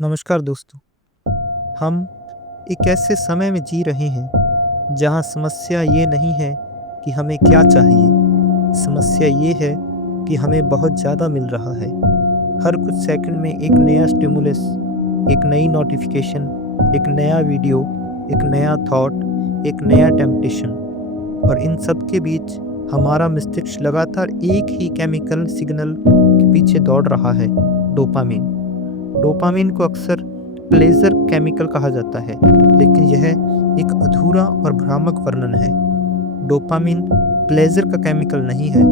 नमस्कार दोस्तों। हम एक ऐसे समय में जी रहे हैं जहाँ समस्या ये नहीं है कि हमें क्या चाहिए, समस्या ये है कि हमें बहुत ज़्यादा मिल रहा है। हर कुछ सेकंड में एक नया स्टिमुलस, एक नई नोटिफिकेशन, एक नया वीडियो, एक नया थॉट, एक नया टेम्पटेशन, और इन सब के बीच हमारा मस्तिष्क लगातार एक ही केमिकल सिग्नल के पीछे दौड़ रहा है, डोपामिन। डोपामिन को अक्सर प्लेजर केमिकल कहा जाता है, लेकिन यह एक अधूरा और भ्रामक वर्णन है। डोपामिन प्लेजर का केमिकल नहीं है।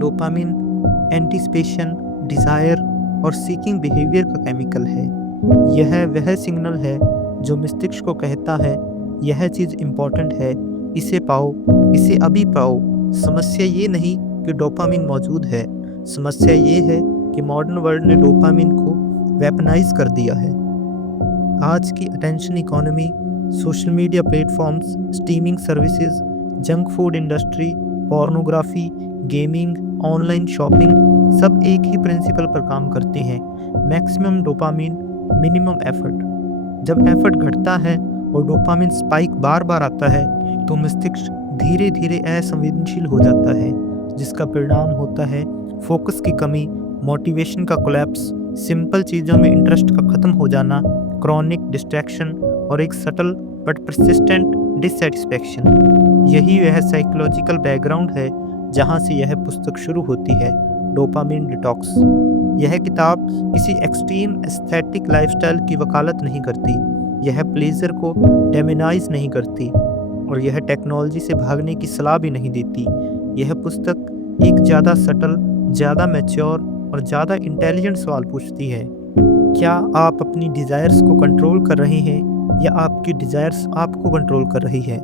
डोपामिन एंटिसिपेशन, डिजायर और सीकिंग बिहेवियर का केमिकल है। यह वह सिग्नल है जो मस्तिष्क को कहता है, यह चीज़ इम्पोर्टेंट है, इसे पाओ, इसे अभी पाओ। समस्या ये नहीं कि डोपामिन मौजूद है, समस्या ये है कि मॉडर्न वर्ल्ड ने डोपामिन को वेपनाइज कर दिया है। आज की attention economy, social media platforms, streaming services, junk food industry, pornography, gaming, online shopping सब एक ही प्रिंसिपल पर काम करते हैं। Maximum dopamine, minimum effort. जब एफर्ट घटता है और डोपामिन स्पाइक बार बार आता है तो मस्तिष्क धीरे धीरे असंवेदनशील हो जाता है, जिसका परिणाम होता है फोकस की कमी, मोटिवेशन का कोलैप्स, सिंपल चीज़ों में इंटरेस्ट का ख़त्म हो जाना, क्रॉनिक डिस्ट्रैक्शन और एक सटल बट परसिस्टेंट डिससेटिस्फैक्शन। यही वह साइकोलॉजिकल बैकग्राउंड है जहाँ से यह पुस्तक शुरू होती है, डोपामिन डिटॉक्स। यह किताब किसी एक्सट्रीम एस्थेटिक लाइफस्टाइल की वकालत नहीं करती, यह प्लेजर को डेमोनाइज नहीं करती, और यह टेक्नोलॉजी से भागने की सलाह भी नहीं देती। यह पुस्तक एक ज़्यादा सटल, ज़्यादा मैच्योर और ज़्यादा इंटेलिजेंट सवाल पूछती है। क्या आप अपनी डिज़ायर्स को कंट्रोल कर रहे हैं या आपकी डिज़ायर्स आपको कंट्रोल कर रही है?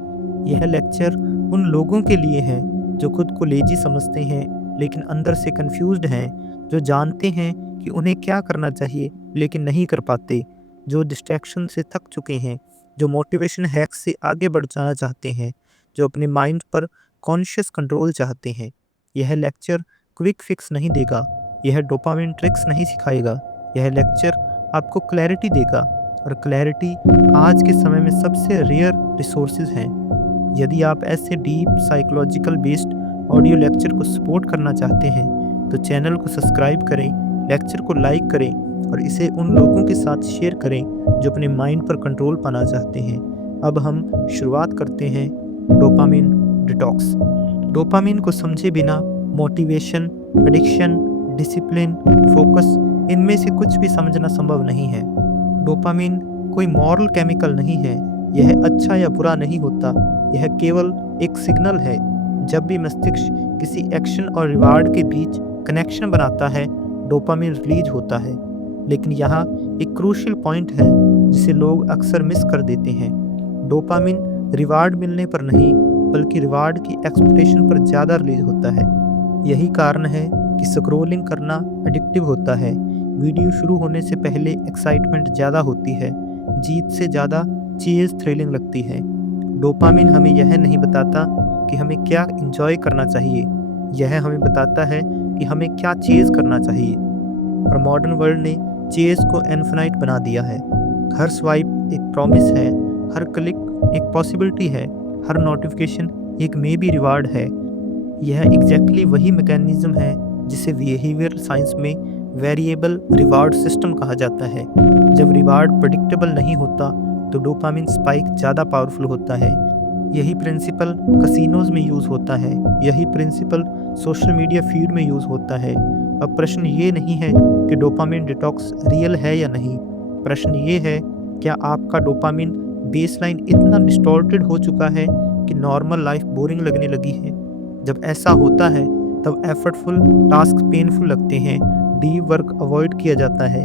यह लेक्चर उन लोगों के लिए है जो खुद को लेजी समझते हैं लेकिन अंदर से कंफ्यूज्ड हैं, जो जानते हैं कि उन्हें क्या करना चाहिए लेकिन नहीं कर पाते, जो डिस्ट्रैक्शन से थक चुके हैं, जो मोटिवेशन हैक्स से आगे बढ़ जाना चाहते हैं, जो अपने माइंड पर कॉन्शियस कंट्रोल चाहते हैं। यह लेक्चर क्विक फिक्स नहीं देगा, यह डोपामिन ट्रिक्स नहीं सिखाएगा, यह लेक्चर आपको क्लैरिटी देगा, और क्लैरिटी आज के समय में सबसे रेयर रिसोर्सेज हैं। यदि आप ऐसे deep psychological based audio lecture को सपोर्ट करना चाहते हैं तो चैनल को सब्सक्राइब करें, लेक्चर को लाइक करें और इसे उन लोगों के साथ शेयर करें जो अपने माइंड पर कंट्रोल पाना चाहते हैं। अब हम शुरुआत करते हैं डोपामिन डिटॉक्स। डोपामिन को समझे बिना मोटिवेशन, एडिक्शन, डिसिप्लिन, फोकस, इनमें से कुछ भी समझना संभव नहीं है। डोपामिन कोई मॉरल केमिकल नहीं है, यह अच्छा या बुरा नहीं होता, यह केवल एक सिग्नल है। जब भी मस्तिष्क किसी एक्शन और रिवार्ड के बीच कनेक्शन बनाता है, डोपामिन रिलीज होता है। लेकिन यहाँ एक क्रूशियल पॉइंट है जिसे लोग अक्सर मिस कर देते हैं। डोपामिन रिवार्ड मिलने पर नहीं, बल्कि रिवार्ड की एक्सपेक्टेशन पर ज़्यादा रिलीज होता है। यही कारण है कि स्क्रॉलिंग करना एडिक्टिव होता है। वीडियो शुरू होने से पहले एक्साइटमेंट ज़्यादा होती है, जीत से ज़्यादा चीज़ थ्रिलिंग लगती है। डोपामिन हमें यह नहीं बताता कि हमें क्या एंजॉय करना चाहिए, यह हमें बताता है कि हमें क्या चेज़ करना चाहिए। और मॉडर्न वर्ल्ड ने चेज़ को इनफिनाइट बना दिया है। हर स्वाइप एक प्रॉमिस है, हर क्लिक एक पॉसिबिलिटी है, हर नोटिफिकेशन एक मे बी रिवार्ड है। यह एग्जैक्टली वही मैकेनिज्म है जिसे बिहेवियर साइंस में वेरिएबल रिवार्ड सिस्टम कहा जाता है। जब रिवार्ड प्रेडिक्टेबल नहीं होता तो डोपामिन स्पाइक ज़्यादा पावरफुल होता है। यही प्रिंसिपल कसिनोज में यूज़ होता है, यही प्रिंसिपल सोशल मीडिया फीड में यूज़ होता है। अब प्रश्न ये नहीं है कि डोपामिन डिटॉक्स रियल है या नहीं, प्रश्न ये है, क्या आपका डोपामिन बेसलाइन इतना डिस्टॉर्टेड हो चुका है कि नॉर्मल लाइफ बोरिंग लगने लगी है? जब ऐसा होता है तब एफर्टफुल टास्क पेनफुल लगते हैं, डीप वर्क अवॉइड किया जाता है,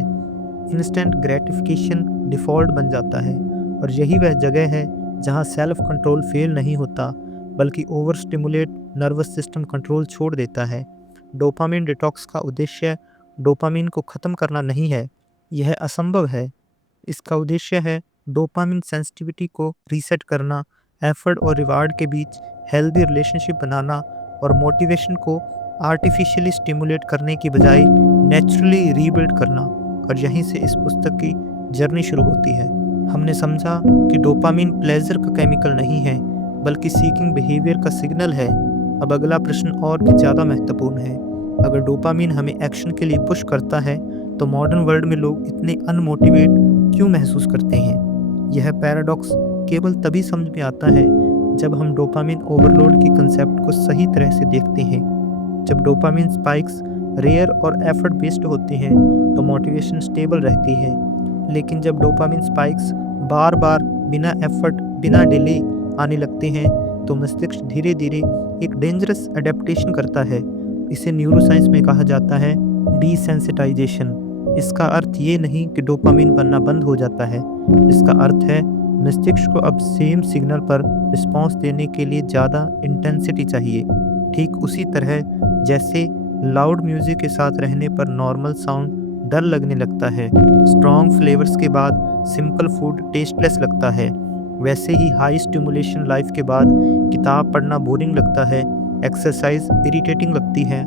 इंस्टेंट ग्रेटिफिकेशन डिफ़ॉल्ट बन जाता है, और यही वह जगह है जहां सेल्फ कंट्रोल फेल नहीं होता बल्कि over stimulate nervous system control छोड़ देता है। डोपामिन डिटॉक्स का उद्देश्य डोपामिन को ख़त्म करना नहीं है, यह असंभव है। इसका उद्देश्य है डोपामिन सेंसिटिविटी को रीसेट करना, एफर्ट और रिवार्ड के बीच हेल्दी रिलेशनशिप बनाना, और मोटिवेशन को आर्टिफिशियली स्टिमुलेट करने की बजाय नेचुरली रीबिल्ड करना। और यहीं से इस पुस्तक की जर्नी शुरू होती है। हमने समझा कि डोपामिन प्लेजर का केमिकल नहीं है, बल्कि सीकिंग बिहेवियर का सिग्नल है। अब अगला प्रश्न और भी ज़्यादा महत्वपूर्ण है। अगर डोपामिन हमें एक्शन के लिए पुश करता है, तो मॉडर्न वर्ल्ड में लोग इतने अनमोटिवेट क्यों महसूस करते हैं? यह पैराडॉक्स केवल तभी समझ में आता है जब हम डोपामिन ओवरलोड की कंसेप्ट को सही तरह से देखते हैं। जब डोपामिन स्पाइक्स रेयर और एफर्ट बेस्ड होते हैं, तो मोटिवेशन स्टेबल रहती है। लेकिन जब डोपामिन स्पाइक्स बार बार बिना एफर्ट, बिना डिले आने लगते हैं, तो मस्तिष्क धीरे धीरे एक डेंजरस अडेप्टेशन करता है। इसे न्यूरोसाइंस में कहा जाता है डिसेंसिटाइजेशन। इसका अर्थ ये नहीं कि डोपामिन बनना बंद हो जाता है। इसका अर्थ है मस्तिष्क को अब सेम सिग्नल पर रिस्पॉन्स देने के लिए ज़्यादा इंटेंसिटी चाहिए। ठीक उसी तरह जैसे लाउड म्यूजिक के साथ रहने पर नॉर्मल साउंड डर लगने लगता है, स्ट्रॉन्ग फ्लेवर्स के बाद सिंपल फूड टेस्टलेस लगता है, वैसे ही हाई स्टिमुलेशन लाइफ के बाद किताब पढ़ना बोरिंग लगता है, एक्सरसाइज इरिटेटिंग लगती है,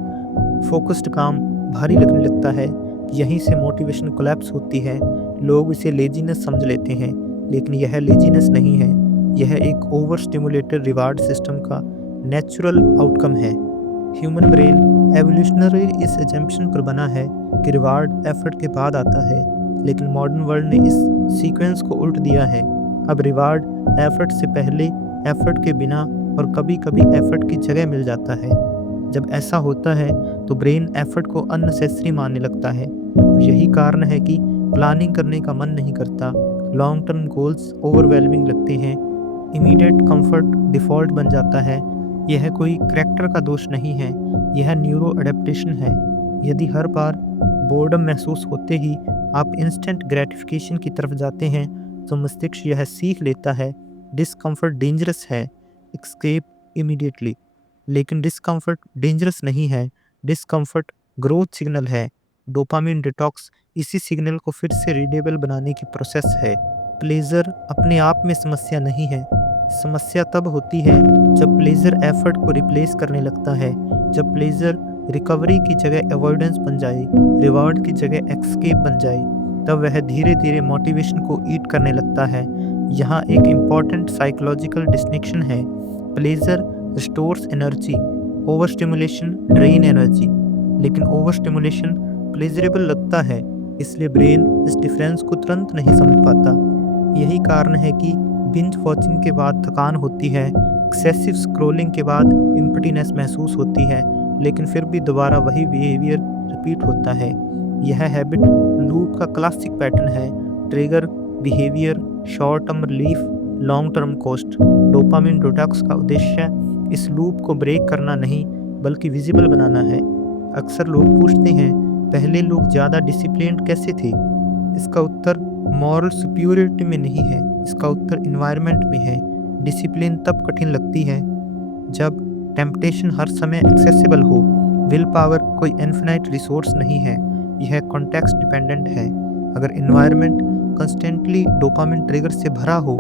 फोकस्ड काम भारी लगने लगता है। यहीं से मोटिवेशन कोलैप्स होती है। लोग इसे लेजीनेस समझ लेते हैं, लेकिन यह लेजीनेस नहीं है। यह एक ओवर स्टिमुलेटेड रिवार्ड सिस्टम का नेचुरल आउटकम है। ह्यूमन ब्रेन एवोल्यूशनरी इस एजम्पशन पर बना है कि रिवार्ड एफर्ट के बाद आता है, लेकिन मॉडर्न वर्ल्ड ने इस सीक्वेंस को उल्ट दिया है। अब रिवार्ड एफर्ट से पहले, एफर्ट के बिना और कभी-कभी एफर्ट की जगह मिल जाता है। जब ऐसा होता है तो ब्रेन एफर्ट को अननेसेसरी मानने लगता है, और यही कारण है कि प्लानिंग करने का मन नहीं करता, लॉन्ग टर्म गोल्स ओवरवेलमिंग लगते हैं, इमीडिएट कंफर्ट डिफ़ॉल्ट बन जाता है। यह कोई करैक्टर का दोष नहीं है, यह न्यूरो एडेप्टेशन है। यदि हर बार बोर्डम महसूस होते ही आप इंस्टेंट ग्रेटिफिकेशन की तरफ जाते हैं, तो मस्तिष्क यह सीख लेता है डिस्कम्फर्ट डेंजरस है, एस्केप इमीडिएटली। लेकिन डिस्कम्फर्ट डेंजरस नहीं है, डिस्कम्फर्ट ग्रोथ सिग्नल है। डोपामिन डिटॉक्स इसी सिग्नल को फिर से रीडेबल बनाने की प्रोसेस है। प्लेजर अपने आप में समस्या नहीं है। समस्या तब होती है जब प्लेजर एफर्ट को रिप्लेस करने लगता है, जब प्लेजर रिकवरी की जगह अवॉइडेंस बन जाए, रिवार्ड की जगह एक्सकेप बन जाए, तब वह धीरे धीरे मोटिवेशन को ईट करने लगता है। यहाँ एक इम्पॉर्टेंट साइकोलॉजिकल डिस्टिंक्शन है। Pleasure restores energy, over stimulation drain energy. लेकिन ओवर स्टिमुलेशन प्लेजरेबल लगता है, इसलिए ब्रेन इस डिफरेंस को तुरंत नहीं समझ पाता। यही कारण है कि बिंज वॉचिंग के बाद थकान होती है, एक्सेसिव स्क्रोलिंग के बाद इम्पटीनेस महसूस होती है, लेकिन फिर भी दोबारा वही बिहेवियर रिपीट होता है। यह हैबिट लूप का क्लासिक पैटर्न है। Trigger, behaviour, short term relief, long term cost. Dopamine detox का उद्देश्य इस लूप को ब्रेक करना नहीं, बल्कि विजिबल बनाना है। अक्सर लोग पूछते हैं, पहले लोग ज़्यादा डिसिप्लिन्ड कैसे थे? इसका उत्तर मॉरल सुपीरियरिटी में नहीं है, इसका उत्तर इन्वायरमेंट में है। डिसिप्लिन तब कठिन लगती है जब टेम्पटेशन हर समय एक्सेसिबल हो। विल पावर कोई इन्फिनाइट रिसोर्स नहीं है, यह कॉन्टेक्स्ट डिपेंडेंट है। अगर इन्वायरमेंट कंस्टेंटली डोपामिन ट्रिगर से भरा हो,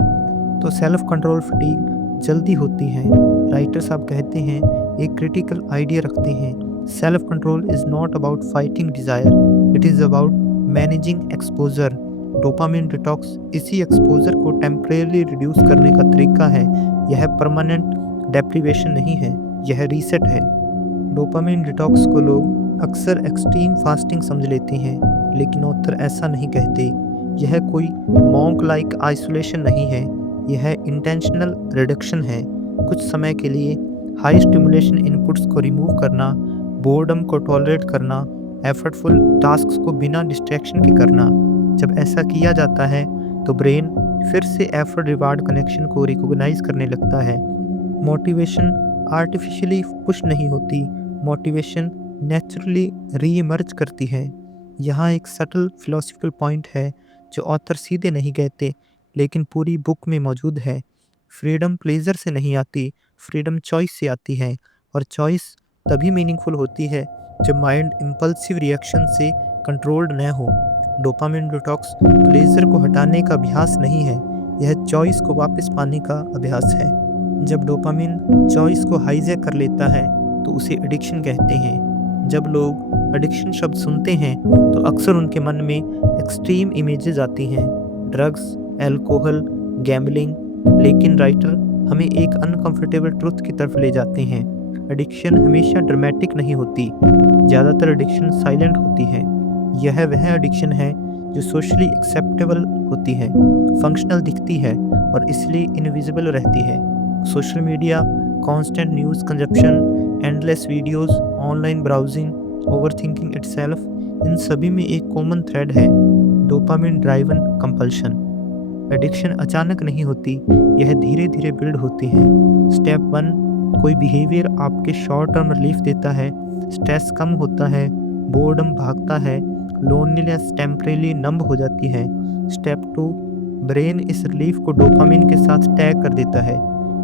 तो सेल्फ कंट्रोल फटीग जल्दी होती है। राइटर साहब कहते हैं, एक क्रिटिकल आइडिया रखते हैं, self control is not about fighting desire, it is about managing exposure. Dopamine detox इसी एक्सपोजर को टेम्परेरी रिड्यूस करने का तरीका है। यह परमानेंट डेप्रिवेशन नहीं है, यह रीसेट है। डोपामिन डिटॉक्स को लोग अक्सर एक्सट्रीम फास्टिंग समझ लेते हैं, लेकिन ऑथर ऐसा नहीं कहते। यह कोई मॉन्क लाइक आइसोलेशन नहीं है, यह इंटेंशनल रिडक्शन है। कुछ समय के लिए हाई स्टिमुलेशन इनपुट्स को रिमूव करना, बोर्डम को टॉलरेट करना, एफर्टफुल टास्क्स को बिना डिस्ट्रैक्शन के करना। जब ऐसा किया जाता है तो ब्रेन फिर से एफर्ट रिवार्ड कनेक्शन को रिकॉग्नाइज करने लगता है। मोटिवेशन आर्टिफिशियली पुश नहीं होती, मोटिवेशन नेचुरली रीइमर्ज करती है। यहाँ एक सटल फिलोसफिकल पॉइंट है जो ऑथर सीधे नहीं कहते, लेकिन पूरी बुक में मौजूद है। फ्रीडम प्लेजर से नहीं आती, फ्रीडम चॉइस से आती है, और चॉइस तभी मीनिंगफुल होती है जब माइंड इम्पल्सिव रिएक्शन से कंट्रोल्ड न हो। डोपामिन डिटॉक्स प्लेजर को हटाने का अभ्यास नहीं है, यह चॉइस को वापस पाने का अभ्यास है। जब डोपामिन चॉइस को हाईजैक कर लेता है तो उसे एडिक्शन कहते हैं। जब लोग एडिक्शन शब्द सुनते हैं तो अक्सर उनके मन में एक्सट्रीम इमेजेस आती हैं, ड्रग्स, अल्कोहल, गैम्बलिंग। लेकिन राइटर हमें एक अनकंफर्टेबल ट्रुथ की तरफ ले जाते हैं। एडिक्शन हमेशा ड्रामेटिक नहीं होती, ज़्यादातर एडिक्शन साइलेंट होती है। यह वह एडिक्शन है जो सोशली एक्सेप्टेबल होती है, फंक्शनल दिखती है और इसलिए इनविजिबल रहती है। Social media, constant news consumption, endless videos, online browsing, overthinking itself, इन सभी में एक कॉमन थ्रेड है, डोपामिन ड्राइवन कंपल्शन। एडिक्शन अचानक नहीं होती, यह धीरे धीरे बिल्ड होती है। स्टेप 1, कोई बिहेवियर आपके शॉर्ट टर्म रिलीफ देता है, स्ट्रेस कम होता है, बोर्डम भागता है, लोनलीनेस टेम्परेली नंब हो जाती है। स्टेप 2, ब्रेन इस रिलीफ को डोपामिन के साथ टैग कर देता है,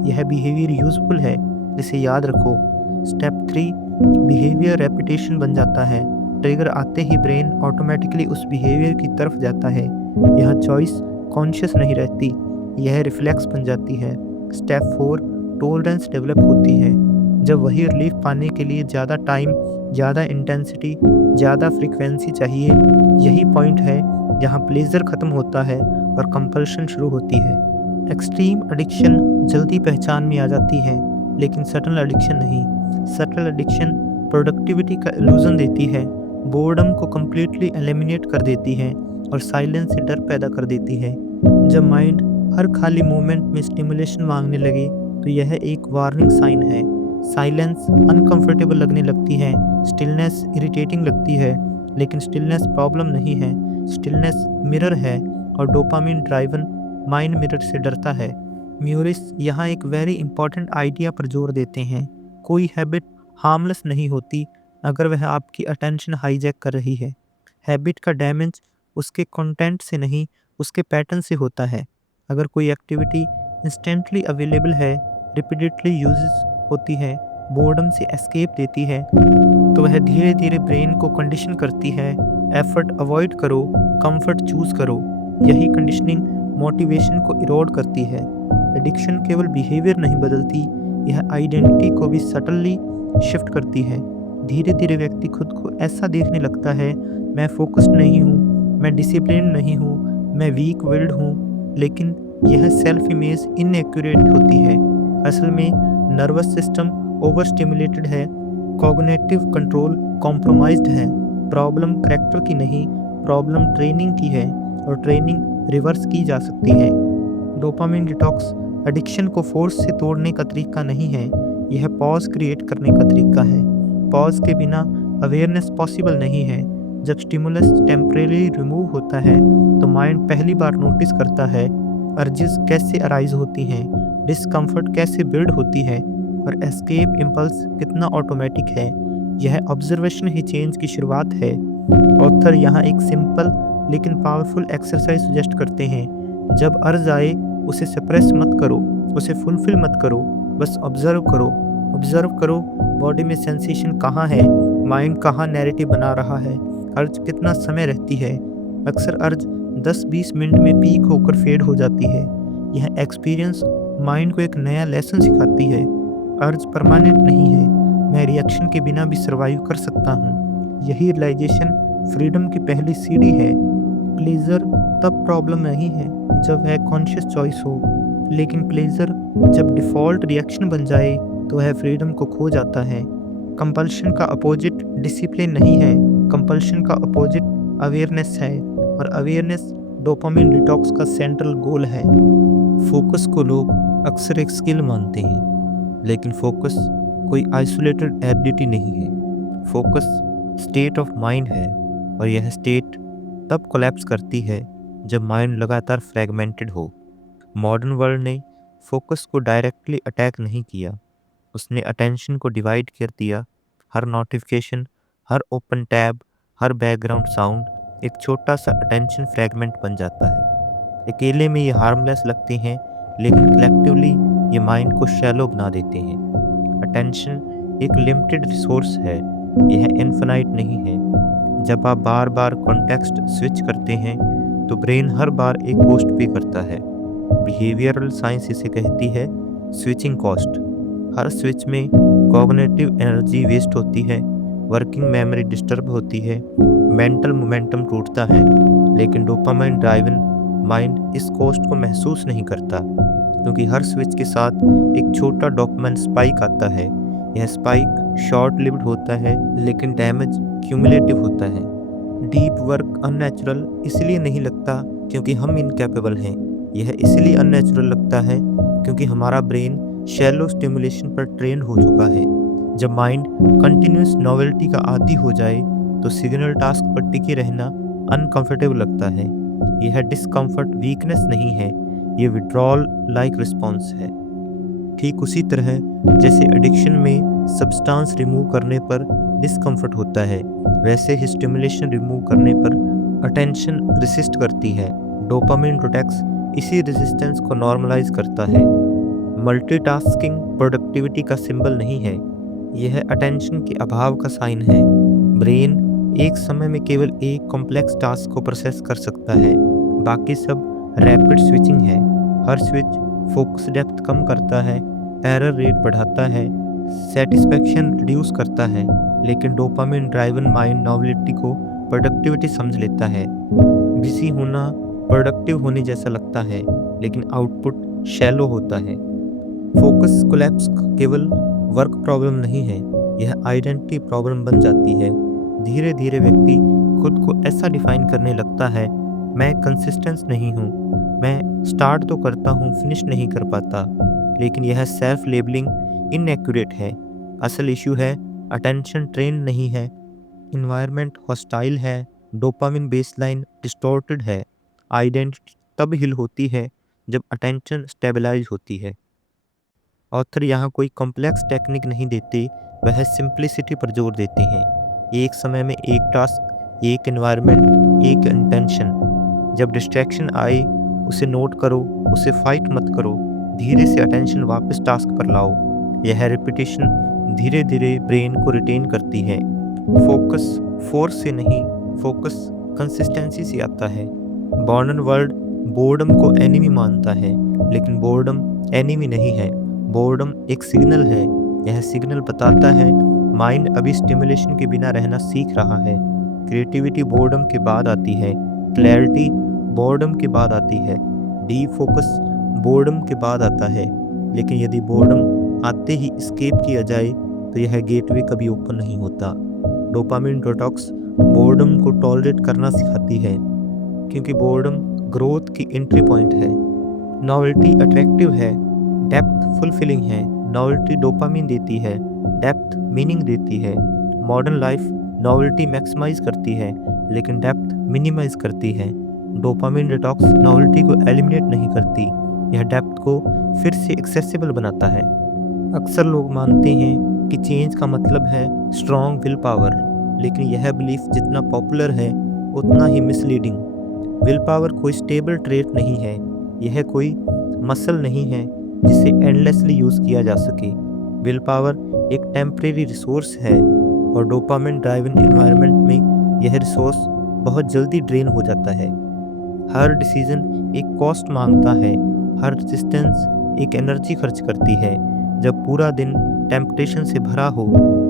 यह बिहेवियर यूजफुल है, इसे याद रखो। स्टेप 3, बिहेवियर रेपिटेशन बन जाता है, ट्रिगर आते ही ब्रेन ऑटोमेटिकली उस बिहेवियर की तरफ जाता है। यह चॉइस कॉन्शियस नहीं रहती, यह रिफ्लेक्स बन जाती है। स्टेप 4, टॉलरेंस डेवलप होती है, जब वही रिलीफ पाने के लिए ज़्यादा टाइम, ज़्यादा इंटेंसिटी, ज़्यादा फ्रीक्वेंसी चाहिए। यही पॉइंट है जहाँ प्लेजर ख़त्म होता है और कंपल्शन शुरू होती है। एक्सट्रीम एडिक्शन जल्दी पहचान में आ जाती है, लेकिन सटल एडिक्शन नहीं। सटल एडिक्शन प्रोडक्टिविटी का इल्यूजन देती है, बोर्डम को कम्प्लीटली एलिमिनेट कर देती है और साइलेंस से डर पैदा कर देती है। जब माइंड हर खाली मोमेंट में स्टिमुलेशन मांगने लगे तो यह एक वार्निंग साइन है। साइलेंस अनकंफर्टेबल लगने लगती है, स्टिलनेस इरिटेटिंग लगती है, लेकिन स्टिलनेस प्रॉब्लम नहीं है, स्टिलनेस मिरर है और डोपामिन ड्राइवन माइंड मिरर से डरता है। म्यूरिस यहाँ एक वेरी इंपॉर्टेंट आइडिया पर जोर देते हैं, कोई हैबिट हार्मलेस नहीं होती अगर वह आपकी अटेंशन हाईजैक कर रही है। हैबिट का डैमेज उसके कंटेंट से नहीं, उसके पैटर्न से होता है। अगर कोई एक्टिविटी इंस्टेंटली अवेलेबल है, रिपीटेडली यूजेस होती है, बोर्डम से एस्केप देती है, तो वह धीरे धीरे ब्रेन को कंडीशन करती है, एफर्ट अवॉइड करो, कंफर्ट चूज करो। यही कंडीशनिंग मोटिवेशन को इरोड करती है। एडिक्शन केवल बिहेवियर नहीं बदलती, यह आइडेंटिटी को भी सटनली शिफ्ट करती है। धीरे धीरे व्यक्ति खुद को ऐसा देखने लगता है, मैं फोकस्ड नहीं हूँ, मैं डिसिप्लिन नहीं हूँ, मैं वीक विल्ड हूँ। लेकिन यह सेल्फ इमेज इनएक्यूरेट होती है। असल में नर्वस सिस्टम ओवर स्टिमुलेटेड है, कॉग्निटिव कंट्रोल कॉम्प्रोमाइज्ड है। प्रॉब्लम करैक्टर की नहीं, प्रॉब्लम ट्रेनिंग की है और ट्रेनिंग रिवर्स की जा सकती है। डोपामिन डिटॉक्स एडिक्शन को फोर्स से तोड़ने का तरीका नहीं है, यह पॉज क्रिएट करने का तरीका है। पॉज के बिना अवेयरनेस पॉसिबल नहीं है। जब स्टिमुलस टेम्परेरी रिमूव होता है तो माइंड पहली बार नोटिस करता है अर्जेस कैसे अराइज होती हैं, डिस्कम्फर्ट कैसे बिल्ड होती है और एस्केप इम्पल्स कितना ऑटोमेटिक है। यह ऑब्जर्वेशन ही चेंज की शुरुआत है। ऑथर यहाँ एक सिंपल लेकिन पावरफुल एक्सरसाइज सजेस्ट करते हैं। जब अर्ज आए उसे सप्रेस मत करो, उसे फुलफिल मत करो, बस ऑब्जर्व करो। ऑब्जर्व करो बॉडी में सेंसेशन कहाँ है, माइंड कहाँ नैरेटिव बना रहा है, अर्ज कितना समय रहती है। अक्सर अर्ज 10-20 मिनट में पीक होकर फेड हो जाती है। यह एक्सपीरियंस माइंड को एक नया लेसन सिखाती है। अर्ज परमानेंट नहीं है, मैं रिएक्शन के बिना भी सर्वाइव कर सकता हूँ। यही रियलाइजेशन फ्रीडम की पहली सीढ़ी है। प्लेजर तब प्रॉब्लम नहीं है जब वह कॉन्शियस चॉइस हो, लेकिन प्लेजर जब डिफ़ॉल्ट रिएक्शन बन जाए तो वह फ्रीडम को खो जाता है। कंपल्शन का अपोजिट डिसिप्लिन नहीं है, कंपल्शन का अपोजिट अवेयरनेस है और अवेयरनेस डोपामिन डिटॉक्स का सेंट्रल गोल है। फोकस को लोग अक्सर एक स्किल मानते हैं, लेकिन फोकस कोई आइसोलेटेड एबिलिटी नहीं है। फोकस स्टेट ऑफ माइंड है और यह स्टेट तब कोलैप्स करती है जब माइंड लगातार फ्रैगमेंटेड हो। मॉडर्न वर्ल्ड ने फोकस को डायरेक्टली अटैक नहीं किया, उसने अटेंशन को डिवाइड कर दिया। हर नोटिफिकेशन, हर ओपन टैब, हर बैकग्राउंड साउंड एक छोटा सा अटेंशन फ्रैगमेंट बन जाता है। अकेले में ये हार्मलेस लगते हैं, लेकिन कलेक्टिवली ये माइंड को शैलो बना देते हैं। अटेंशन एक लिमिटेड रिसोर्स है, यह इन्फिनाइट नहीं है। जब आप बार बार कॉन्टेक्स्ट स्विच करते हैं तो ब्रेन हर बार एक कॉस्ट पे करता है। बिहेवियरल साइंस इसे कहती है स्विचिंग कॉस्ट। हर स्विच में कॉग्निटिव एनर्जी वेस्ट होती है, वर्किंग मेमोरी डिस्टर्ब होती है, मेंटल मोमेंटम टूटता है। लेकिन डोपामाइन ड्राइवन माइंड इस कॉस्ट को महसूस नहीं करता, क्योंकि हर स्विच के साथ एक छोटा डोपामाइन स्पाइक आता है। यह स्पाइक शॉर्ट लिव्ड होता है, लेकिन डैमेज क्यूमुलेटिव होता है। डीप वर्क अननेचुरल इसलिए नहीं लगता क्योंकि हम इनकैपेबल हैं। यह इसलिए अननेचुरल लगता है क्योंकि हमारा ब्रेन शैलो स्टिमुलेशन पर ट्रेंड हो चुका है। जब माइंड कंटिन्यूस नॉवेल्टी का आदी हो जाए तो सिग्नल टास्क पर टिके रहना अनकंफर्टेबल लगता है। यह डिस्कम्फर्ट वीकनेस नहीं है, ये विड्रॉल लाइक रिस्पॉन्स है। ठीक उसी तरह जैसे एडिक्शन में सब्सटेंस रिमूव करने पर डिस्कम्फर्ट होता है, वैसे ही स्टिमुलेशन रिमूव करने पर अटेंशन रेसिस्ट करती है। डोपामिन प्रोटेक्ट्स इसी रेजिस्टेंस को नॉर्मलाइज करता है। मल्टीटास्किंग प्रोडक्टिविटी का सिंबल नहीं है, यह अटेंशन के अभाव का साइन है। ब्रेन एक समय में केवल एक कॉम्प्लेक्स टास्क को प्रोसेस कर सकता है, बाकी सब रैपिड स्विचिंग है। हर स्विच फोकस डेप्थ कम करता है, एरर रेट बढ़ाता है, सेटिस्फैक्शन रिड्यूस करता है। लेकिन डोपामिन ड्राइवन माइंड नॉवेल्टी को प्रोडक्टिविटी समझ लेता है। बिजी होना प्रोडक्टिव होने जैसा लगता है, लेकिन आउटपुट शैलो होता है। फोकस कोलैप्स केवल वर्क प्रॉब्लम नहीं है, यह आइडेंटिटी प्रॉब्लम बन जाती है। धीरे धीरे व्यक्ति खुद को ऐसा डिफाइन करने लगता है, मैं कंसिस्टेंस नहीं हूँ, मैं स्टार्ट तो करता हूँ, फिनिश नहीं कर पाता। लेकिन यह सेल्फ लेबलिंग इनएक्यूरेट है। असल इशू है अटेंशन ट्रेन नहीं है, इन्वायरमेंट हॉस्टाइल है, डोपामिन बेसलाइन डिस्टॉर्टेड है। आइडेंटिटी तब हिल होती है जब अटेंशन स्टेबलाइज होती है। ऑथर यहाँ कोई कॉम्प्लेक्स टेक्निक नहीं देते, वह सिंप्लिसिटी पर जोर देते हैं। एक समय में एक टास्क, एक एनवायरनमेंट, एक इंटेंशन। जब डिस्ट्रैक्शन आए उसे नोट करो, उसे फाइट मत करो, धीरे से अटेंशन वापस टास्क पर लाओ। यह रिपीटिशन धीरे धीरे ब्रेन को रिटेन करती है। फोकस फोर्स से नहीं, फोकस कंसिस्टेंसी से आता है। मॉडर्न वर्ल्ड बोर्डम को एनिमी मानता है, लेकिन बोर्डम एनिमी नहीं है, बोर्डम एक सिग्नल है। यह सिग्नल बताता है माइंड अभी स्टिमुलेशन के बिना रहना सीख रहा है। क्रिएटिविटी बोर्डम के बाद आती है, क्लैरिटी बोर्डम के बाद आती है, डीप फोकस बोर्डम के बाद आता है। लेकिन यदि बोर्डम आते ही एस्केप किया जाए तो यह गेटवे कभी ओपन नहीं होता। डोपामिन डिटॉक्स बोर्डम को टॉलरेट करना सिखाती है, क्योंकि बोर्डम ग्रोथ की एंट्री पॉइंट है। नॉवेल्टी अट्रैक्टिव है, डेप्थ फुलफिलिंग है। नॉवेल्टी डोपामिन देती है, डेप्थ मीनिंग देती है। मॉडर्न लाइफ नॉवेल्टी मैक्सिमाइज करती है, लेकिन डेप्थ मिनिमाइज करती है। डोपामिन डिटॉक्स नॉवेल्टी को एलिमिनेट नहीं करती, यह डेप्थ को फिर से एक्सेसिबल बनाता है। अक्सर लोग मानते हैं कि चेंज का मतलब है स्ट्रॉन्ग विल पावर, लेकिन यह बिलीफ जितना पॉपुलर है उतना ही मिसलीडिंग। विल पावर कोई स्टेबल ट्रेट नहीं है, यह कोई मसल नहीं है जिसे एंडलेसली यूज़ किया जा सके। विल पावर एक टेम्परेरी रिसोर्स है, और डोपामिन ड्राइवन एनवायरनमेंट में यह रिसोर्स बहुत जल्दी ड्रेन हो जाता है। हर डिसीजन एक कॉस्ट मांगता है, हर रेजिस्टेंस एक एनर्जी खर्च करती है। जब पूरा दिन टेम्पटेशन से भरा हो,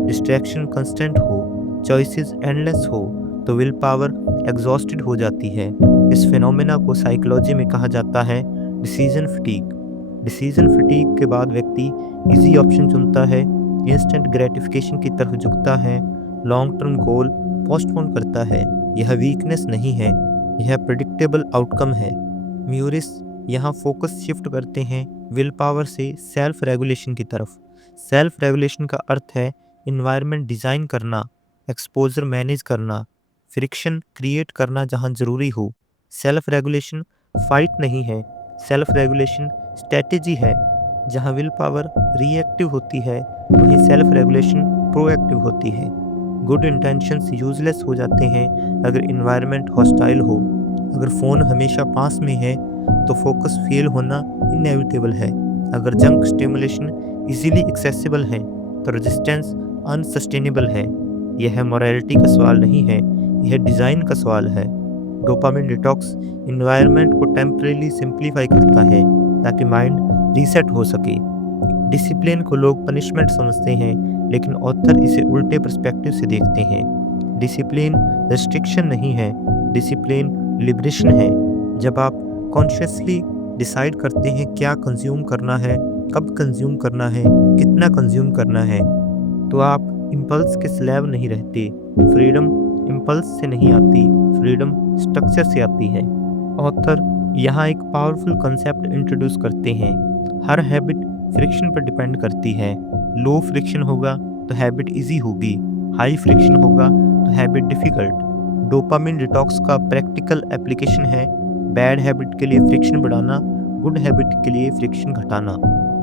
डिस्ट्रैक्शन कंस्टेंट हो, चॉइसेस एंडलेस हो, तो विल पावर एग्जॉस्टेड हो जाती है। इस फिनोमेना को साइकोलॉजी में कहा जाता है डिसीजन फटीग। डिसीजन फटीग के बाद व्यक्ति इजी ऑप्शन चुनता है, इंस्टेंट ग्रेटिफिकेशन की तरफ झुकता है, लॉन्ग टर्म गोल पोस्टपोन करता है। यह वीकनेस नहीं है, यह प्रेडिक्टेबल आउटकम है। म्यूरिस यहाँ फोकस शिफ्ट करते हैं विल पावर से सेल्फ रेगुलेशन की तरफ। सेल्फ रेगुलेशन का अर्थ है इन्वायरमेंट डिज़ाइन करना, एक्सपोजर मैनेज करना, फ्रिक्शन क्रिएट करना जहाँ ज़रूरी हो। सेल्फ रेगुलेशन फाइट नहीं है, सेल्फ रेगुलेशन स्ट्रेटेजी है। जहाँ विल पावर रिएक्टिव होती है, वहीं सेल्फ रेगुलेशन प्रोएक्टिव होती है। गुड इंटेंशंस यूजलेस हो जाते हैं अगर इन्वायरमेंट हॉस्टाइल हो। अगर फ़ोन हमेशा पास में है तो फोकस फेल होना इनएविटेबल है। अगर जंक स्टिमुलेशन इजीली एक्सेसिबल है तो रेजिस्टेंस अनसस्टेनेबल है। यह मोरालिटी का सवाल नहीं है, यह डिज़ाइन का सवाल है। डोपामिन डिटॉक्स इन्वायरमेंट को टेम्परेली सिंप्लीफाई करता है ताकि माइंड रीसेट हो सके। डिसिप्लिन को लोग पनिशमेंट समझते हैं, लेकिन ऑथर इसे उल्टे पर्सपेक्टिव से देखते हैं। डिसिप्लिन रिस्ट्रिक्शन नहीं है, डिसिप्लिन लिबरेशन है। जब आप कॉन्शियसली डिसाइड करते हैं क्या कंज्यूम करना है, कब कंज्यूम करना है, कितना कंज्यूम करना है, तो आप इम्पल्स के स्लेव नहीं रहते। फ्रीडम इम्पल्स से नहीं आती, फ्रीडम स्ट्रक्चर से आती है। ऑथर यहाँ एक पावरफुल कंसेप्ट इंट्रोड्यूस करते हैं। हर हैबिट फ्रिक्शन पर डिपेंड करती है। लो फ्रिक्शन होगा तो हैबिट इजी होगी, हाई फ्रिक्शन होगा तो हैबिट डिफिकल्ट। डोपामिन डिटॉक्स का प्रैक्टिकल एप्लीकेशन है बैड हैबिट के लिए फ्रिक्शन बढ़ाना, गुड हैबिट के लिए फ्रिक्शन घटाना।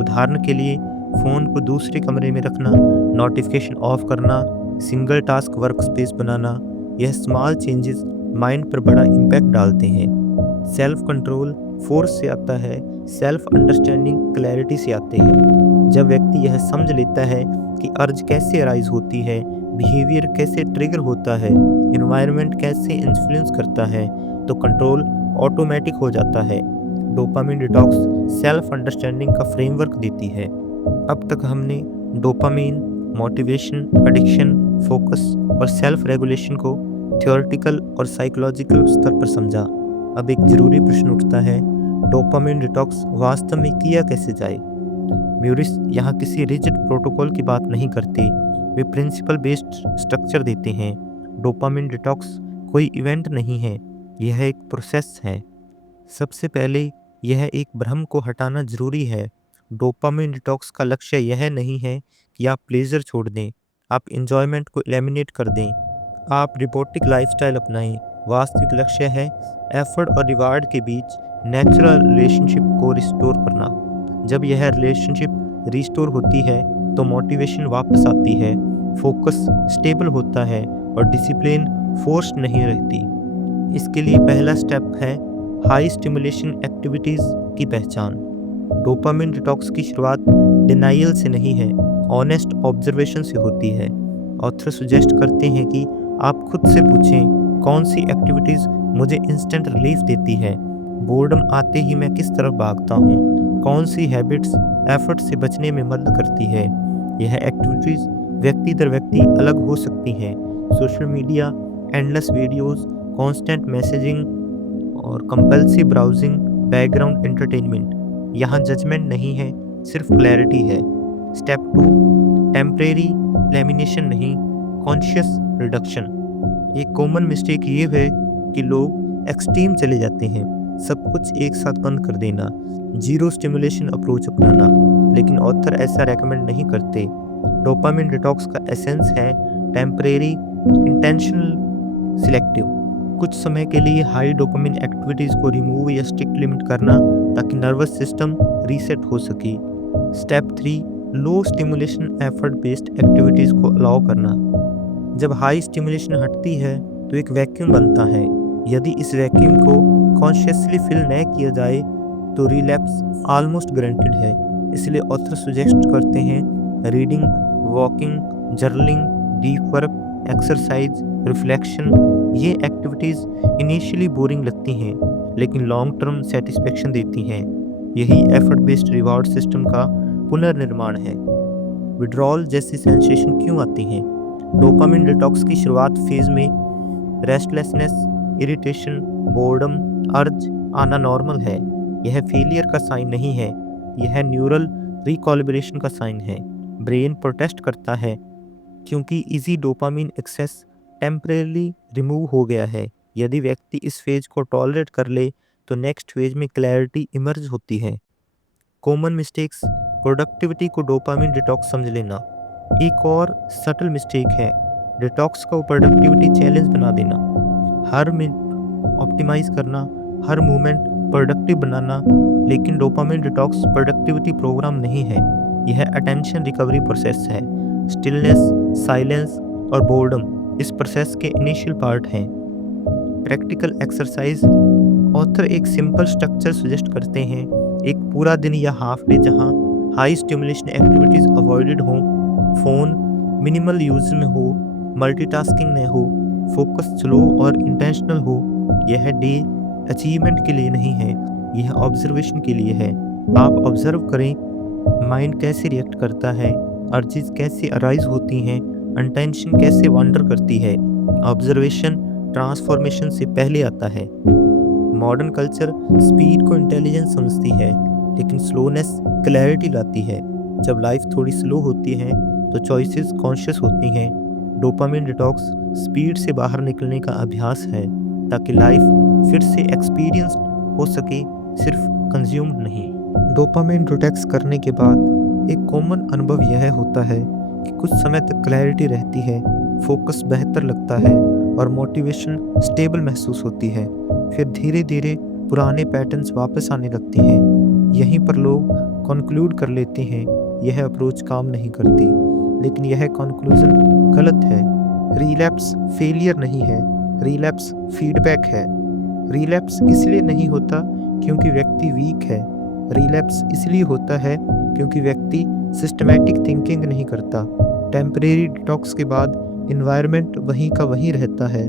उदाहरण के लिए फ़ोन को दूसरे कमरे में रखना, नोटिफिकेशन ऑफ करना, सिंगल टास्क वर्क स्पेस बनाना। यह स्मॉल चेंजेस माइंड पर बड़ा इम्पैक्ट डालते हैं। सेल्फ कंट्रोल फोर्स से आता है, सेल्फ अंडरस्टैंडिंग क्लैरिटी से आते हैं। जब व्यक्ति यह समझ लेता है कि अर्ज कैसे अराइज होती है, बिहेवियर कैसे ट्रिगर होता है, एनवायरनमेंट कैसे इन्फ्लुएंस करता है, तो कंट्रोल ऑटोमेटिक हो जाता है। डोपामिन डिटॉक्स सेल्फ अंडरस्टैंडिंग का फ्रेमवर्क देती है। अब तक हमने डोपामिन, मोटिवेशन, एडिक्शन, फोकस और सेल्फ रेगुलेशन को थ्योरेटिकल और साइकोलॉजिकल स्तर पर समझा। अब एक जरूरी प्रश्न उठता है, डोपामिन डिटॉक्स वास्तव में किया कैसे जाए? म्यूरिस यहाँ किसी रिजिड प्रोटोकॉल की बात नहीं करते, वे प्रिंसिपल बेस्ड स्ट्रक्चर देते हैं। डोपामिन डिटॉक्स कोई इवेंट नहीं है, यह एक प्रोसेस है। सबसे पहले यह एक भ्रम को हटाना जरूरी है। डोपामिन डिटॉक्स का लक्ष्य यह नहीं है कि आप प्लेजर छोड़ दें, आप इंजॉयमेंट को एलिमिनेट कर दें, आप रिपोर्टिक लाइफस्टाइल अपनाएं। वास्तविक लक्ष्य है एफर्ट और रिवार्ड के बीच नेचुरल रिलेशनशिप को रिस्टोर करना। जब यह रिलेशनशिप रिस्टोर होती है तो मोटिवेशन वापस आती है, फोकस स्टेबल होता है और डिसिप्लिन फोर्स नहीं रहती। इसके लिए पहला स्टेप है हाई स्टिमुलेशन एक्टिविटीज़ की पहचान। डोपामिन डिटॉक्स की शुरुआत डिनाइल से नहीं है, ऑनेस्ट ऑब्जर्वेशन से होती है। ऑथर सजेस्ट करते हैं कि आप खुद से पूछें, कौन सी एक्टिविटीज़ मुझे इंस्टेंट रिलीफ देती है, बोर्डम आते ही मैं किस तरफ भागता हूँ, कौन सी हैबिट्स एफर्ट से बचने में मदद करती है। यह एक्टिविटीज़ व्यक्ति दर व्यक्ति अलग हो सकती हैं। Social media, endless videos, constant messaging और कंपल्सिव ब्राउजिंग, बैकग्राउंड एंटरटेनमेंट, यहाँ जजमेंट नहीं है, सिर्फ क्लैरिटी है। स्टेप 2, टेम्परेरी लेमिनेशन नहीं, कॉन्शियस रिडक्शन। एक कॉमन मिस्टेक ये है कि लोग एक्सट्रीम चले जाते हैं, सब कुछ एक साथ बंद कर देना, जीरो स्टिमुलेशन अप्रोच अपनाना, लेकिन ऑथर ऐसा रेकमेंड नहीं करते। डोपामिन डिटॉक्स का एसेंस है टेम्परेरी, इंटेंशनल, सिलेक्टिव। कुछ समय के लिए हाई डोपामिन एक्टिविटीज़ को रिमूव या स्ट्रिक्ट लिमिट करना ताकि नर्वस सिस्टम रीसेट हो सके। स्टेप 3, लो स्टिमुलेशन एफर्ट बेस्ड एक्टिविटीज़ को अलाउ करना। जब हाई स्टिमुलेशन हटती है तो एक वैक्यूम बनता है। यदि इस वैक्यूम को कॉन्शियसली फिल न किया जाए तो रिलैप्स ऑलमोस्ट गारंटेड है। इसलिए ऑथर सजेस्ट करते हैं reading, walking, journaling, deep work, exercise, reflection. ये एक्टिविटीज़ इनिशियली बोरिंग लगती हैं लेकिन लॉन्ग टर्म सेटिस्फेक्शन देती हैं। यही एफर्ट बेस्ड रिवॉर्ड सिस्टम का पुनर्निर्माण है। विड्रॉल जैसी सेंसेशन क्यों आती हैं? डोपामिन डिटॉक्स की शुरुआत फेज में रेस्टलेसनेस, इरिटेशन, बोर्डम, अर्ज आना नॉर्मल है। यह फेलियर का साइन नहीं है, यह न्यूरल रिकॉलिब्रेशन का साइन है। ब्रेन प्रोटेस्ट करता है क्योंकि easy dopamine access temporarily remove हो गया है। यदि व्यक्ति इस फेज को टॉलरेट कर ले तो नेक्स्ट फेज में क्लैरिटी इमर्ज होती है। कॉमन मिस्टेक्स, प्रोडक्टिविटी को डोपामिन डिटॉक्स समझ लेना। एक और सटल मिस्टेक है डिटॉक्स को प्रोडक्टिविटी चैलेंज बना देना। हर मिनट ऑप्टिमाइज करना, हर मूवमेंट प्रोडक्टिव बनाना, लेकिन डोपामिन डिटॉक्स प्रोडक्टिविटी प्रोग्राम नहीं है, यह अटेंशन रिकवरी प्रोसेस है। स्टिलनेस, साइलेंस और बोर्डम इस प्रोसेस के इनिशियल पार्ट हैं। प्रैक्टिकल एक्सरसाइज, ऑथर एक सिंपल स्ट्रक्चर सजेस्ट करते हैं। एक पूरा दिन या हाफ डे जहां हाई स्टिमुलेशन एक्टिविटीज़ अवॉइडेड हों, फ़ोन मिनिमल यूज में हो, मल्टीटास्किंग न हो, फोकस स्लो और इंटेंशनल हो। यह डे अचीवमेंट के लिए नहीं है, यह ऑब्जर्वेशन के लिए है। आप ऑब्जर्व करें माइंड कैसे रिएक्ट करता है, अर्जिस कैसे अराइज होती हैं, अटेंशन कैसे वांडर करती है। ऑब्जर्वेशन ट्रांसफॉर्मेशन से पहले आता है। मॉडर्न कल्चर स्पीड को इंटेलिजेंस समझती है, लेकिन स्लोनेस क्लैरिटी लाती है। जब लाइफ थोड़ी स्लो होती है तो चॉइसेस कॉन्शियस होती हैं। डोपामिन डिटॉक्स स्पीड से बाहर निकलने का अभ्यास है, ताकि लाइफ फिर से एक्सपीरियंस हो सके, सिर्फ कंज्यूम नहीं। डोपामिन डिटॉक्स करने के बाद एक कॉमन अनुभव यह होता है कि कुछ समय तक क्लैरिटी रहती है, फोकस बेहतर लगता है और मोटिवेशन स्टेबल महसूस होती है। फिर धीरे धीरे पुराने पैटर्न्स वापस आने लगते हैं। यहीं पर लोग कंक्लूड कर लेते हैं यह अप्रोच काम नहीं करती, लेकिन यह कंक्लूजन गलत है। रिलैप्स फेलियर नहीं है, रिलैप्स फीडबैक है। रिलैप्स इसलिए नहीं होता क्योंकि व्यक्ति वीक है, रिलैप्स इसलिए होता है क्योंकि व्यक्ति सिस्टमैटिक थिंकिंग नहीं करता। टेम्परेरी डिटॉक्स के बाद इन्वायरमेंट वहीं का वहीं रहता है।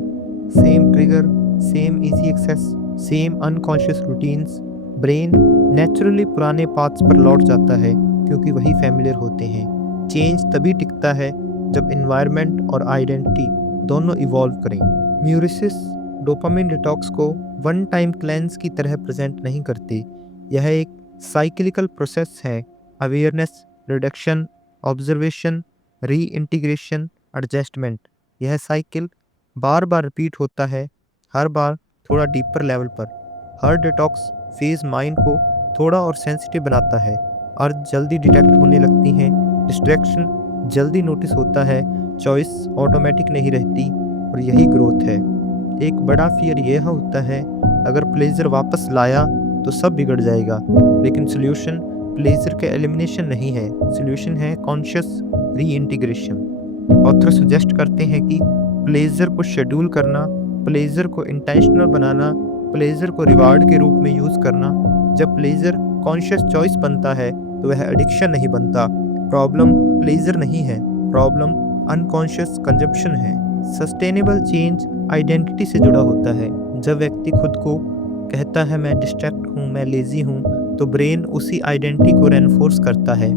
Same trigger, same easy access, same unconscious routines. Brain naturally पुराने पाथ्स पर लौट जाता है क्योंकि वही फैमिलियर होते हैं। चेंज तभी टिकता है जब इन्वायरमेंट और आइडेंटिटी दोनों इवॉल्व करें। म्यूरिसिस डोपामिन डिटॉक्स को वन टाइम क्लेंस की तरह प्रेजेंट नहीं करती। यह एक साइक्लिकल प्रोसेस है। अवेयरनेस, रिडक्शन, ऑब्जर्वेशन, री इंटीग्रेशन, एडजस्टमेंट। यह साइकिल बार बार रिपीट होता है, हर बार थोड़ा डीपर लेवल पर। हर डिटॉक्स फेज माइंड को थोड़ा और सेंसिटिव बनाता है। अर्ज जल्दी डिटेक्ट होने लगती हैं, डिस्ट्रैक्शन जल्दी नोटिस होता है, चॉइस ऑटोमेटिक नहीं रहती, और यही ग्रोथ है। एक बड़ा फियर यह होता है अगर प्लेजर वापस लाया तो सब बिगड़ जाएगा, लेकिन सोल्यूशन प्लेजर के एलिमिनेशन नहीं है, सोल्यूशन है कॉन्शियस री इंटीग्रेशन। ऑथर सजेस्ट करते हैं कि प्लेजर को शेड्यूल करना, प्लेजर को इंटेंशनल बनाना, प्लेजर को रिवार्ड के रूप में यूज करना। जब प्लेजर कॉन्शियस चॉइस बनता है तो वह एडिक्शन नहीं बनता। प्रॉब्लम प्लेजर नहीं है, प्रॉब्लम अनकॉन्शियस कंजप्शन है। सस्टेनेबल चेंज आइडेंटिटी से जुड़ा होता है। जब व्यक्ति खुद को कहता है मैं डिस्ट्रैक्ट हूँ, मैं लेजी हूँ, तो ब्रेन उसी आइडेंटिटी को रेनफोर्स करता है।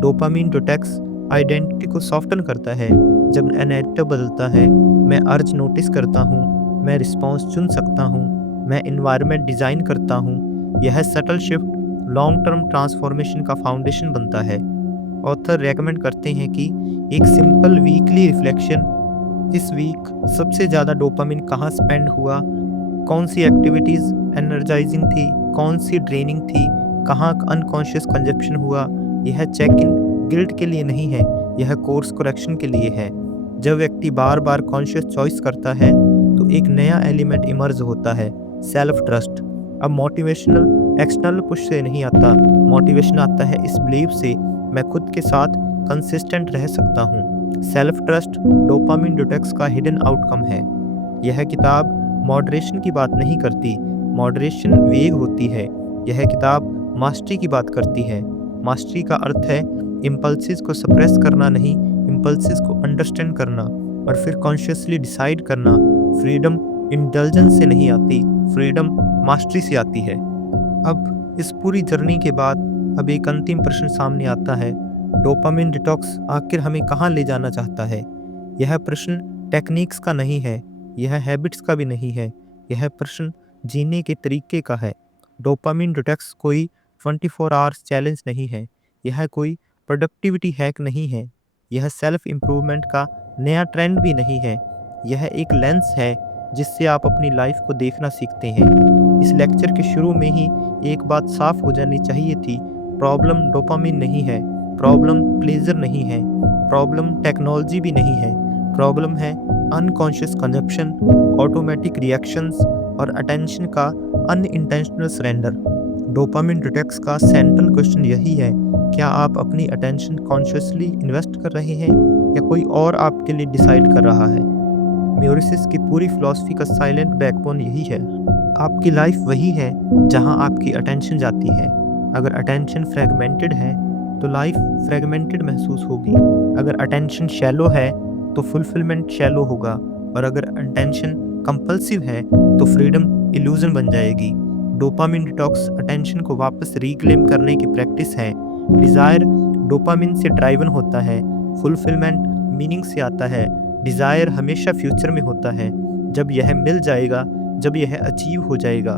डोपामिन डिटॉक्स आइडेंटिटी को सॉफ्टन करता है। जब नैरेटिव बदलता है, मैं अर्ज नोटिस करता हूँ, मैं रिस्पॉन्स चुन सकता हूँ, मैं इन्वायरमेंट डिज़ाइन करता हूँ, यह subtle shift long term transformation का फाउंडेशन बनता है। ऑथर रेकमेंड करते हैं कि एक सिंपल वीकली रिफ्लेक्शन, इस वीक सबसे ज़्यादा डोपामिन कहाँ स्पेंड हुआ, कौन सी एक्टिविटीज़ एनर्जाइजिंग थी, कौन सी ड्रेनिंग थी, कहाँ अनकॉन्शियस कंजप्शन हुआ। यह चेक इन गिल्ट के लिए नहीं है, यह कोर्स करेक्शन के लिए है। जब व्यक्ति बार बार कॉन्शियस चॉइस करता है तो एक नया एलिमेंट इमर्ज होता है, सेल्फ ट्रस्ट। अब मोटिवेशनल एक्सटर्नल पुश से नहीं आता, मोटिवेशन आता है इस बिलीव से मैं खुद के साथ कंसिस्टेंट रह सकता हूँ। सेल्फ ट्रस्ट डोपामिन डिटॉक्स का हिडन आउटकम है। यह किताब मॉडरेशन की बात नहीं करती, मॉडरेशन वेग होती है। यह किताब मास्टरी की बात करती है। मास्टरी का अर्थ है इम्पल्सिस को सप्रेस करना नहीं, इम्पल्सिस को अंडरस्टैंड करना और फिर कॉन्शियसली डिसाइड करना। फ्रीडम इंटेलिजेंस से नहीं आती, फ्रीडम मास्टरी से आती है। अब इस पूरी जर्नी के बाद अब एक अंतिम प्रश्न सामने आता है, डोपामिन डिटॉक्स आखिर हमें कहाँ ले जाना चाहता है। यह प्रश्न टेक्निक्स का नहीं है, यह हैबिट्स का भी नहीं है, यह प्रश्न जीने के तरीके का है। डोपामिन डिटॉक्स कोई 24 आवर्स चैलेंज नहीं है, यह कोई प्रोडक्टिविटी हैक नहीं है, यह सेल्फ इम्प्रूवमेंट का नया ट्रेंड भी नहीं है। यह एक लेंस है जिससे आप अपनी लाइफ को देखना सीखते हैं। इस लेक्चर के शुरू में ही एक बात साफ हो जानी चाहिए थी, प्रॉब्लम डोपामिन नहीं है, प्रॉब्लम प्लेजर नहीं है, प्रॉब्लम टेक्नोलॉजी भी नहीं है, प्रॉब्लम है अनकॉन्शियस कंजप्शन, ऑटोमेटिक रिएक्शंस और अटेंशन का अनइंटेंशनल सरेंडर। डोपामिन डिटॉक्स का सेंट्रल क्वेश्चन यही है, क्या आप अपनी अटेंशन कॉन्शियसली इन्वेस्ट कर रहे हैं या कोई और आपके लिए डिसाइड कर रहा है। म्यूरिसिस की पूरी फिलॉसफी का साइलेंट बैकबोन यही है। आपकी लाइफ वही है जहां आपकी अटेंशन जाती है। अगर अटेंशन फ्रेगमेंटेड है तो लाइफ फ्रेगमेंटेड महसूस होगी। अगर अटेंशन शैलो है तो फुलफिलमेंट शैलो होगा, और अगर अटेंशन कंपल्सिव है तो फ्रीडम इल्यूजन बन जाएगी। डोपामिन डिटॉक्स अटेंशन को वापस रिक्लेम करने की प्रैक्टिस है। डिज़ायर डोपामिन से ड्राइवन होता है, फुलफिलमेंट मीनिंग से आता है, डिज़ायर हमेशा फ्यूचर में होता है, जब यह मिल जाएगा, जब यह अचीव हो जाएगा।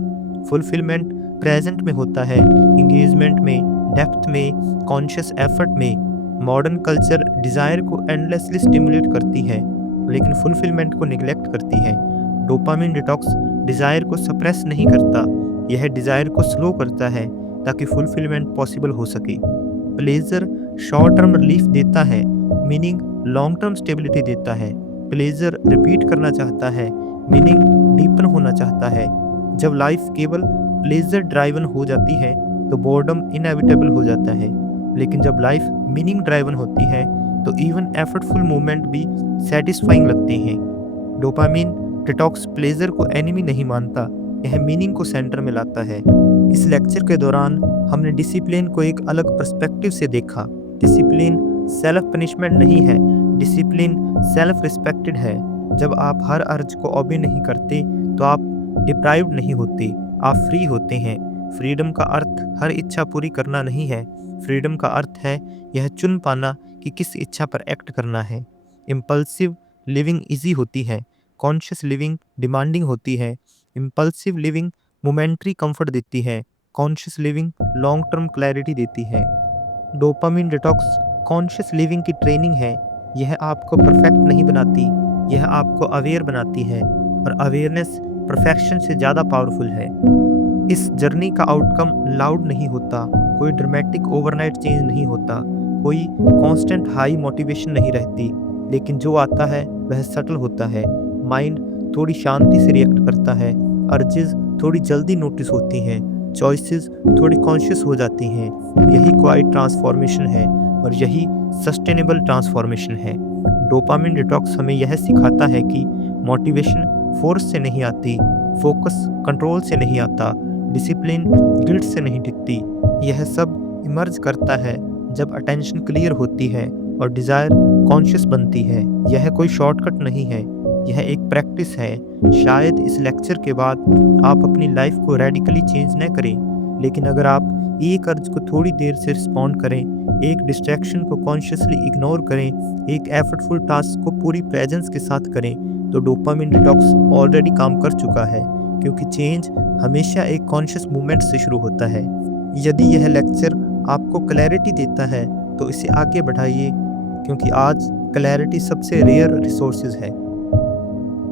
फुलफिलमेंट प्रेजेंट में होता है, इंगेजमेंट में, डेप्थ में, कॉन्शियस एफर्ट में। मॉडर्न कल्चर डिज़ायर को एंडलेसली स्टिमुलेट करती है, लेकिन फुलफिलमेंट को निगलेक्ट करती है। डोपामिन डिटॉक्स डिज़ायर को सप्रेस नहीं करता, यह डिज़ायर को स्लो करता है ताकि फुलफिलमेंट पॉसिबल हो सके। प्लेजर शॉर्ट टर्म रिलीफ देता है, मीनिंग लॉन्ग टर्म स्टेबिलिटी देता है। प्लेजर रिपीट करना चाहता है, मीनिंग डीपन होना चाहता है। जब लाइफ केवल प्लेजर ड्राइवन हो जाती है तो बोर्डम इनएविटेबल हो जाता है, लेकिन जब लाइफ मीनिंग ड्राइवन होती है तो इवन एफर्टफुल मूवमेंट भी सेटिस्फाइंग लगते हैं। डोपामिन डिटॉक्स प्लेजर को एनिमी नहीं मानता, यह मीनिंग को सेंटर में लाता है। इस लेक्चर के दौरान हमने डिसिप्लिन को एक अलग पर्सपेक्टिव से देखा। डिसिप्लिन सेल्फ पनिशमेंट नहीं है, डिसिप्लिन सेल्फ रिस्पेक्टेड है। जब आप हर अर्ज को ऑबे नहीं करते तो आप डिप्राइव्ड नहीं होते, आप फ्री होते हैं। फ्रीडम का अर्थ हर इच्छा पूरी करना नहीं है, फ्रीडम का अर्थ है यह चुन पाना कि किस इच्छा पर एक्ट करना है। इम्पल्सिव लिविंग इजी होती है, कॉन्शियस लिविंग डिमांडिंग होती है। इम्पल्सिव लिविंग मोमेंट्री कंफर्ट देती है, conscious living long term clarity देती है। डोपामिन डिटॉक्स कॉन्शियस लिविंग की ट्रेनिंग है, यह आपको परफेक्ट नहीं बनाती, यह आपको अवेयर बनाती है, और अवेयरनेस परफेक्शन से ज़्यादा पावरफुल है। इस जर्नी का आउटकम लाउड नहीं होता, कोई ड्रामेटिक ओवरनाइट चेंज नहीं होता, कोई कांस्टेंट हाई मोटिवेशन नहीं रहती, लेकिन जो आता है वह सटल होता है। माइंड थोड़ी शांति से रिएक्ट करता है, अर्जेस थोड़ी जल्दी नोटिस होती हैं, चॉइसेस थोड़ी कॉन्शियस हो जाती हैं। यही क्वाइट ट्रांसफॉर्मेशन है और यही सस्टेनेबल ट्रांसफॉर्मेशन है। डोपामिन डिटॉक्स हमें यह सिखाता है कि मोटिवेशन फोर्स से नहीं आती, फोकस कंट्रोल से नहीं आता, डिसिप्लिन गिल्ट से नहीं टिकती। यह सब इमर्ज करता है जब अटेंशन क्लियर होती है और डिज़ायर कॉन्शियस बनती है। यह कोई शॉर्टकट नहीं है, यह एक प्रैक्टिस है। शायद इस लेक्चर के बाद आप अपनी लाइफ को रेडिकली चेंज न करें, लेकिन अगर आप एक अर्ज को थोड़ी देर से रिस्पॉन्ड करें, एक डिस्ट्रैक्शन को कॉन्शियसली इग्नोर करें, एक एफर्टफुल टास्क को पूरी प्रेजेंस के साथ करें, तो डोपामिन डिटॉक्स ऑलरेडी काम कर चुका है, क्योंकि चेंज हमेशा एक कॉन्शियस मूवमेंट से शुरू होता है। यदि यह लेक्चर आपको क्लैरिटी देता है तो इसे आगे बढ़ाइए, क्योंकि आज क्लैरिटी सबसे रेयर रिसोर्सेज है।